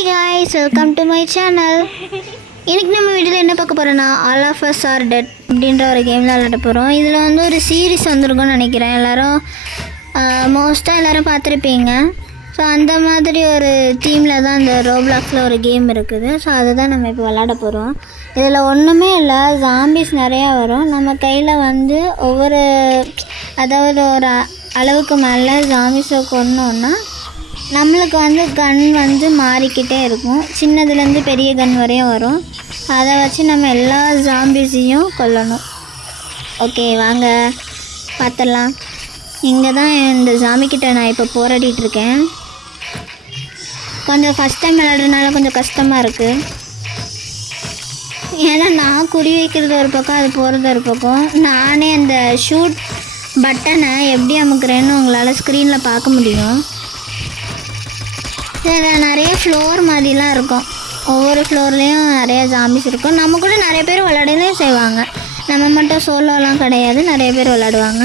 Hi guys, welcome to my channel. இன்றைக்கி நம்ம வீட்டில் என்ன பார்க்க போகிறோன்னா all of us are dead அப்படின்ற ஒரு கேமில் விளையாட போகிறோம். இதில் வந்து ஒரு சீரீஸ் வந்திருக்கும்னு நினைக்கிறேன். மோஸ்ட்டாக எல்லோரும் பார்த்துருப்பீங்க. ஸோ அந்த மாதிரி ஒரு தீமில் தான் இந்த ரோப்ளாக்ஸில் ஒரு கேம் இருக்குது. ஸோ அதை தான் நம்ம இப்போ விளையாட போகிறோம். இதில் ஒன்றுமே இல்லை, ஜாம்பிஸ் நிறையா வரும். நம்ம கையில் வந்து அதாவது ஒரு அளவுக்கு மேலே ஜாம்பிஸை கொன்னோன்னா நம்மளுக்கு வந்து கன் வந்து மாறிக்கிட்டே இருக்கும். சின்னதுலேருந்து பெரிய கன் வரையும் வரும். அதை வச்சு நம்ம எல்லா ஜாம்பிஸையும் கொல்லணும். ஓகே, வாங்க பார்த்துடலாம். இங்கே தான் இந்த ஜாம்பிக்கிட்ட நான் இப்போ போராடிட்டுருக்கேன். கொஞ்சம் ஃபஸ்ட் டைம் விளையாடுறதுனால கொஞ்சம் கஷ்டமாக இருக்குது. ஏன்னா நான் குறி வைக்கிறது ஒரு பக்கம், அது போகிறது ஒரு பக்கம். நானே அந்த ஷூட் பட்டனை எப்படி அமுக்குறேன்னு உங்களால் ஸ்க்ரீனில் பார்க்க முடியும். இதில் நிறைய ஃப்ளோர் மாதிரிலாம் இருக்கும். ஒவ்வொரு ஃப்ளோர்லேயும் நிறைய ஜாம்பிஸ் இருக்கும். நம்ம கூட நிறைய பேர் விளையாடலையும் செய்வாங்க. நம்ம மட்டும் சோலோலாம் கிடையாது, நிறைய பேர் விளையாடுவாங்க.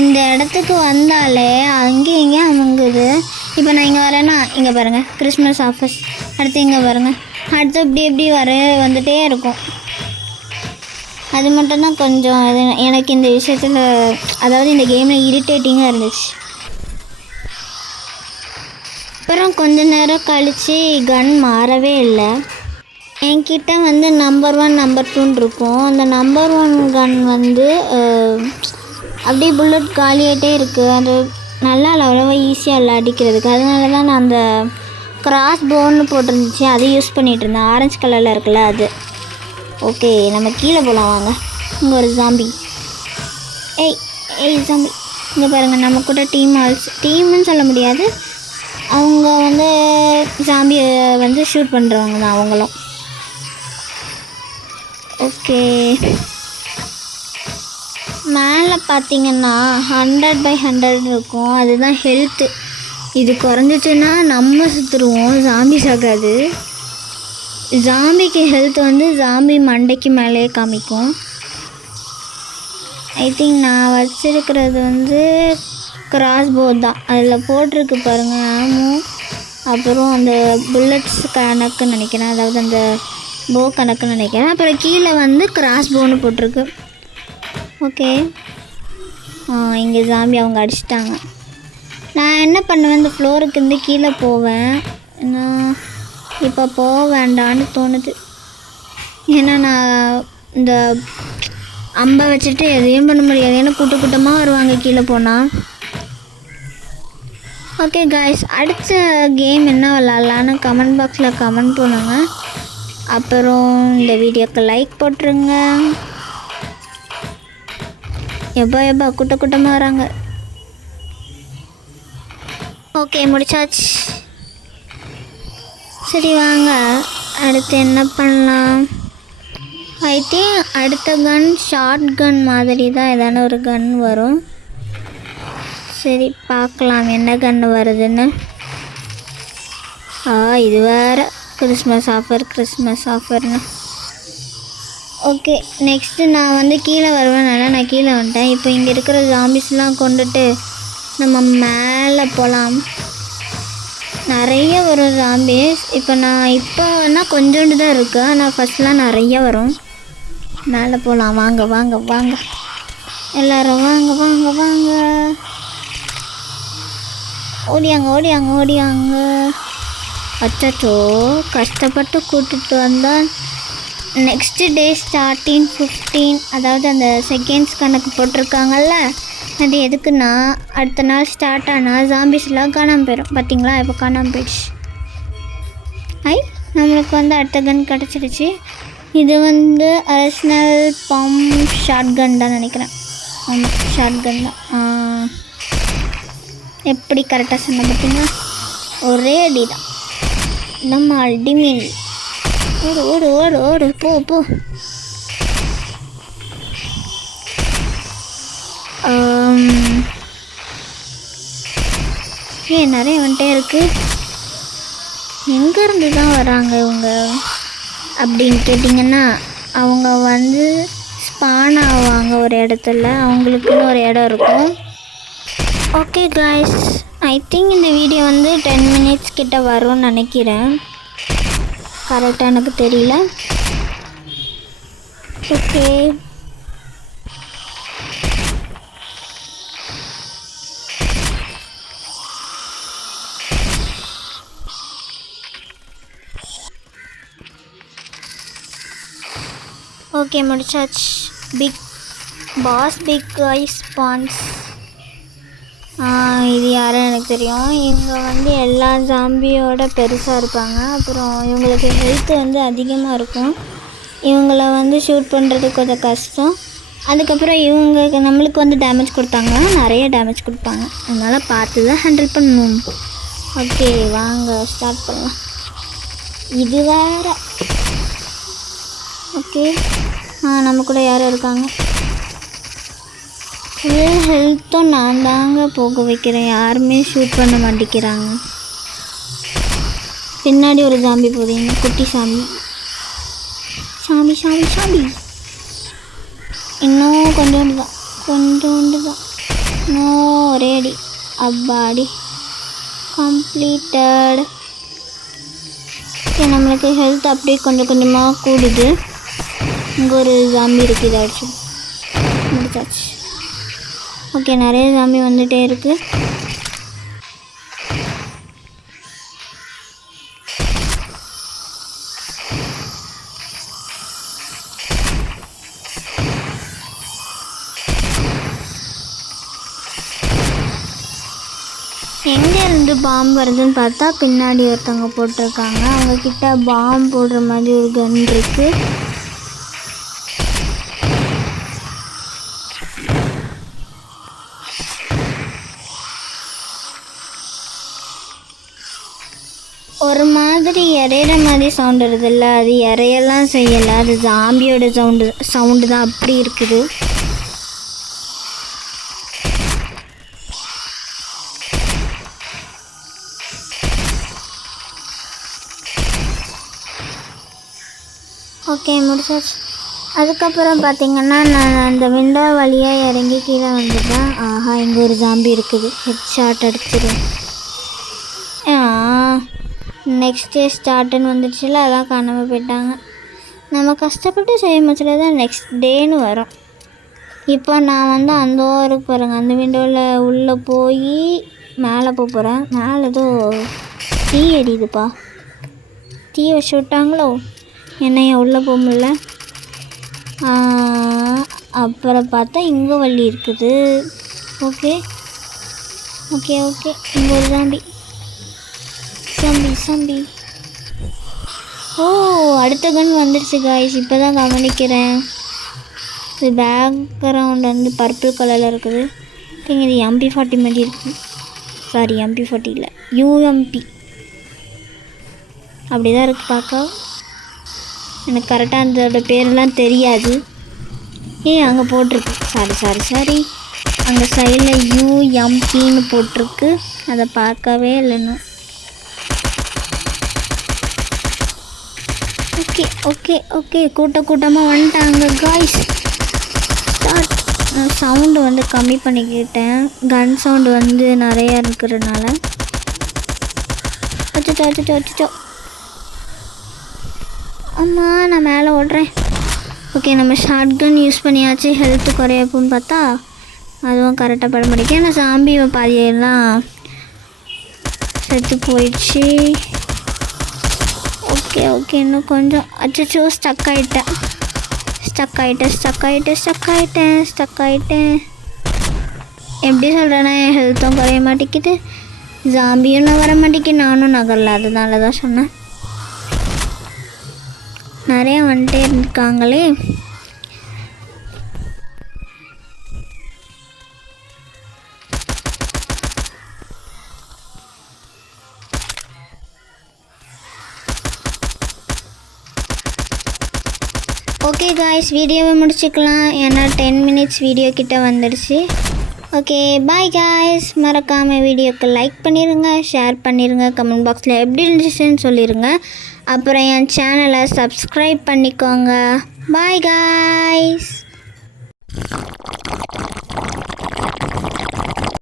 இந்த இடத்துக்கு வந்தாலே அங்கேயும் இங்கேயும் அமுங்குது. இப்போ நான் இங்கே வரேன்னா இங்கே பாருங்கள், கிறிஸ்மஸ் ஆஃபர்ஸ். அடுத்து இங்கே பாருங்கள், அடுத்து இப்படி வந்துகிட்டே இருக்கும். அது மட்டும்தான் கொஞ்சம் எனக்கு இந்த விஷயத்தில், அதாவது இந்த கேமில் இரிட்டேட்டிங்காக இருந்துச்சு. அப்புறம் கொஞ்ச நேரம் கழித்து கன் மாறவே இல்லை. என்கிட்ட வந்து நம்பர் 1 நம்பர் 2 இருக்கும். அந்த நம்பர் 1 கன் வந்து அப்படியே புல்லட் காலியாகிட்டே இருக்குது. அது நல்லா அவ்வளோவா ஈஸியாக இல்லை அடிக்கிறதுக்கு. அதனால தான் நான் அந்த கிராஸ் போன்னு போட்டிருந்துச்சு, அதை யூஸ் பண்ணிகிட்டு இருந்தேன். ஆரஞ்சு கலரில் இருக்குல்ல அது. ஓகே, நம்ம கீழே போகலாம் வாங்க. இங்கே ஒரு ஜாம்பி. ஏய் ஜாம்பி, இங்கே பாருங்கள், நம்ம கூட டீம்னு சொல்ல முடியாது. அவங்க வந்து ஜாம்பியை வந்து ஷூட் பண்ணுறவங்க தான் அவங்களும். ஓகே, மேலே பார்த்தீங்கன்னா 100/100 இருக்கும். அதுதான் ஹெல்த்து. இது குறைஞ்சிச்சுன்னா நம்ம சுற்றுருவோம், ஜாம்பி சாகாது. ஜாம்பிக்கு ஹெல்த் வந்து ஜாம்பி மண்டைக்கு மேலேயே காமிக்கும். ஐ திங்க் நான் வச்சுருக்கிறது வந்து கிராஸ் போ தான். அதில் போட்டிருக்கு பாருங்கள், ஆமோ. அப்புறம் அந்த புல்லட்ஸ் கணக்குன்னு நினைக்கிறேன், அதாவது அந்த போ கணக்குன்னு நினைக்கிறேன். அப்புறம் கீழே வந்து கிராஸ் போன்னு போட்டிருக்கு. ஓகே, இங்கே ஜாம்பி அவங்க அடிச்சிட்டாங்க. நான் என்ன பண்ணுவேன், இந்த ஃப்ளோருக்கு இருந்து கீழே போவேன். நான் இப்போ போக வேண்டான்னு தோணுது. ஏன்னா நான் இந்த அம்பை வச்சுட்டு எதையும் பண்ண முடியாது. ஏன்னா கூட்டமாக வருவாங்க கீழே போனால். ஓகே காய்ஸ், அடுத்த கேம் என்ன விளாட்லான்னு கமெண்ட் பாக்ஸில் கமெண்ட் பண்ணுங்க. அப்புறம் இந்த வீடியோக்கு லைக் போட்டுருங்க. எப்பா கூட்டமாக வராங்க. ஓகே, முடிச்சாச்சு. சரி வாங்க, அடுத்து என்ன பண்ணலாம். ஐ திங்க் அடுத்த கன் ஷார்ட் கன் மாதிரி தான் ஏதான ஒரு கன் வரும். சரி பார்க்கலாம் என்ன கன் வருதுன்னு. இது வேறு கிறிஸ்மஸ் ஆஃபர்னு. ஓகே, நெக்ஸ்ட்டு நான் வந்து கீழே வருவேனால நான் கீழே வந்துட்டேன். இப்போ இங்கே இருக்கிற ஜாம்பிஸ்லாம் கொண்டுட்டு நம்ம மேலே போகலாம். நிறைய வரும் ஜாம்பிஸ். இப்போனா கொஞ்சோண்டு தான் இருக்குது, ஆனால் ஃபஸ்ட்லாம் நிறைய வரும். மேலே போகலாம், வாங்க எல்லோரும் வாங்க. ஓடியாங்க. அச்சோ, கஷ்டப்பட்டு கூட்டிகிட்டு வந்தால் நெக்ஸ்ட் டே ஸ்டார்டிங் 15, அதாவது அந்த செகண்ட்ஸ் கணக்கு போட்டிருக்காங்கல்ல, அது எதுக்குன்னா அடுத்த நாள் ஸ்டார்ட் ஆனால் ஜாம்பிஸ்லாம் காணாமல் போயிடும். பார்த்தீங்களா, இப்போ காணாமல் போயிடுச்சு. நம்மளுக்கு வந்து அடுத்த கன் கிடச்சிடுச்சு. இது வந்து அரஸ்னல் பம்ப் ஷார்ட் கன் தான் நினைக்கிறேன். ஆமாம், ஷார்ட் கன் தான். எப்படி கரெக்டாக சொன்ன பார்த்தீங்கன்னா, ஒரே அடி தான். நம்ம அல்டிமீன். ஓடு போ. நிறைய வந்துட்டே இருக்குது. எங்கேருந்து தான் வராங்க இவங்க அப்படின்னு கேட்டிங்கன்னா, அவங்க வந்து ஸ்பான் ஆவாங்க ஒரு இடத்துல. அவங்களுக்குன்னு ஒரு இடம் இருக்கும். ஓகே காய்ஸ், ஐ திங்க் இந்த வீடியோ வந்து 10 மினிட்ஸ் கிட்ட வரும்னு நினைக்கிறேன். கரெக்டாக எனக்கு தெரியல. ஓகே, ஓகே முடிச்சாச்சு. பிக் பாஸ் பிக் ஐஸ் பான்ஸ். இது யாரும் எனக்கு தெரியும். இவங்க வந்து எல்லா ஜாம்பியோட பெருசாக இருப்பாங்க. அப்புறம் இவங்களுக்கு ஹெல்த் வந்து அதிகமாக இருக்கும். இவங்கள வந்து ஷூட் பண்ணுறது கொஞ்சம் கஷ்டம். அதுக்கப்புறம் இவங்க நம்மளுக்கு வந்து டேமேஜ் கொடுத்தாங்கன்னா நிறைய டேமேஜ் கொடுப்பாங்க. அதனால் பார்த்து தான் ஹேண்டில் பண்ணணும். ஓகே வாங்க ஸ்டார்ட் பண்ணலாம். இது வேறு. ஓகே, நம்ம கூட யாரும் இருக்காங்க. ஃபுல் ஹெல்த்தும் நான் தாங்க போக வைக்கிறேன். யாருமே ஷூட் பண்ண மாட்டேங்கிறாங்க. பின்னாடி ஒரு ஜாம்பி போதுங்க, குட்டி சாமி. சாமி சாமி சாமி. இன்னும் கொஞ்சோண்டு தான். இன்னும் ஒரே அடி. அப்பாடி கம்ப்ளீட்டட். ஓகே, நம்மளுக்கு ஹெல்த் அப்படியே கொஞ்சம் கொஞ்சமாக கூடுது. இங்கே ஒரு ஜாம்பி இருக்குது, இதாச்சு முடிச்சாச்சு. ஓகே, நிறைய ஜாம்பி வந்துகிட்டே இருக்குது. எங்கேருந்து பாம்பு வருதுன்னு பார்த்தா பின்னாடி ஒருத்தவங்க போட்டிருக்காங்க. அவங்கக்கிட்ட பாம்பு போடுற மாதிரி ஒரு கன் இருக்குது. ஒரு மாதிரி இறையிற மாதிரி சவுண்ட் வருதுல்ல, அது இறையெல்லாம் செய்யலை, அது ஜாம்பியோட சவுண்டு தான் அப்படி இருக்குது. ஓகே முடிச்சாச்சு. அதுக்கப்புறம் பார்த்திங்கன்னா நான் அந்த விண்டோ வழியாக இறங்கி கீழே வந்துட்டேன். ஆஹா, இங்கே ஒரு ஜாம்பி இருக்குது. ஹெட் ஷாட் அடிச்சிடும். நெக்ஸ்ட் டே ஸ்டார்ட்டுன்னு வந்துடுச்சுல, அதான் காணாமல் போயிட்டாங்க. நம்ம கஷ்டப்பட்டு செய்ய முச்சில் தான் நெக்ஸ்ட் டேன்னு வரும். இப்போ நான் வந்து அந்த ஊருக்கு பாருங்கள், அந்த விண்டோவில் உள்ளே போய் மேலே போகிறேன். மேலே ஏதோ தீ எரியுதுப்பா. தீ வச்சு விட்டாங்களோ என்னையா உள்ளே போக முடியல. அப்புறம் பார்த்தா இங்கே வழி இருக்குது. ஓகே ஓகே ஓகே, இங்கே ஒரு ஜாம்பி. சாம்பி. ஓ, அடுத்த கன் வந்துடுச்சு காய்ஸ். இப்போ தான் கவனிக்கிறேன். இது பேக்ரவுண்ட் வந்து பர்பிள் கலரில் இருக்குது. இது MP40 மாதிரி இருக்குது. சாரி, MP40 இல்லை, UMP அப்படி தான் இருக்குது பார்க்க. எனக்கு கரெக்டாக அதோட பேரெல்லாம் தெரியாது. அங்கே போட்டிருக்கு. சாரி அங்கே சைடில் UMPன்னு போட்டிருக்கு. அதை பார்க்கவே இல்லைன்னு. ஓகே கூட்டமாக வந்துட்டாங்க காய்ஸ். ஸ்டார்ட். சவுண்டு வந்து கம்மி பண்ணிக்கிட்டேன். கன் சவுண்டு வந்து நிறையா இருக்கிறதுனால. அச்சோ. அம்மா, நான் மேலே ஓடுறேன். ஓகே, நம்ம ஷார்ட் கன் யூஸ் பண்ணியாச்சு. ஹெல்த்து குறையப்புன்னு பார்த்தா அதுவும் கரெக்டாக பட முடியும். ஏன்னா சாம்பி பாதியெல்லாம் செத்து போயிடுச்சு. ஓகே இன்னும் கொஞ்சம். அச்சோ, ஸ்டக் ஆகிட்டேன். எப்படி சொல்கிறேன்னா, என் ஹெல்த்தும் குறைய மாட்டேங்குது, ஜாம்பியும் நான் வர மாட்டேங்குது, நானும் நகரல. அதனால தான் சொன்னேன். நிறையா வந்துட்டே இருக்காங்களே. ஓகே காய்ஸ், வீடியோவை முடிச்சுக்கலாம். ஏன்னா 10 மினிட்ஸ் வீடியோ கிட்ட வந்துடுச்சு. Okay bye guys. மறக்காமல் வீடியோக்கு லைக் பண்ணிடுங்க, ஷேர் பண்ணிடுங்க, கமெண்ட் பாக்ஸில் எப்படி இருந்துச்சுன்னு சொல்லிடுங்க. அப்புறம் என் சேனலை சப்ஸ்கிரைப் பண்ணிக்கோங்க. Bye guys.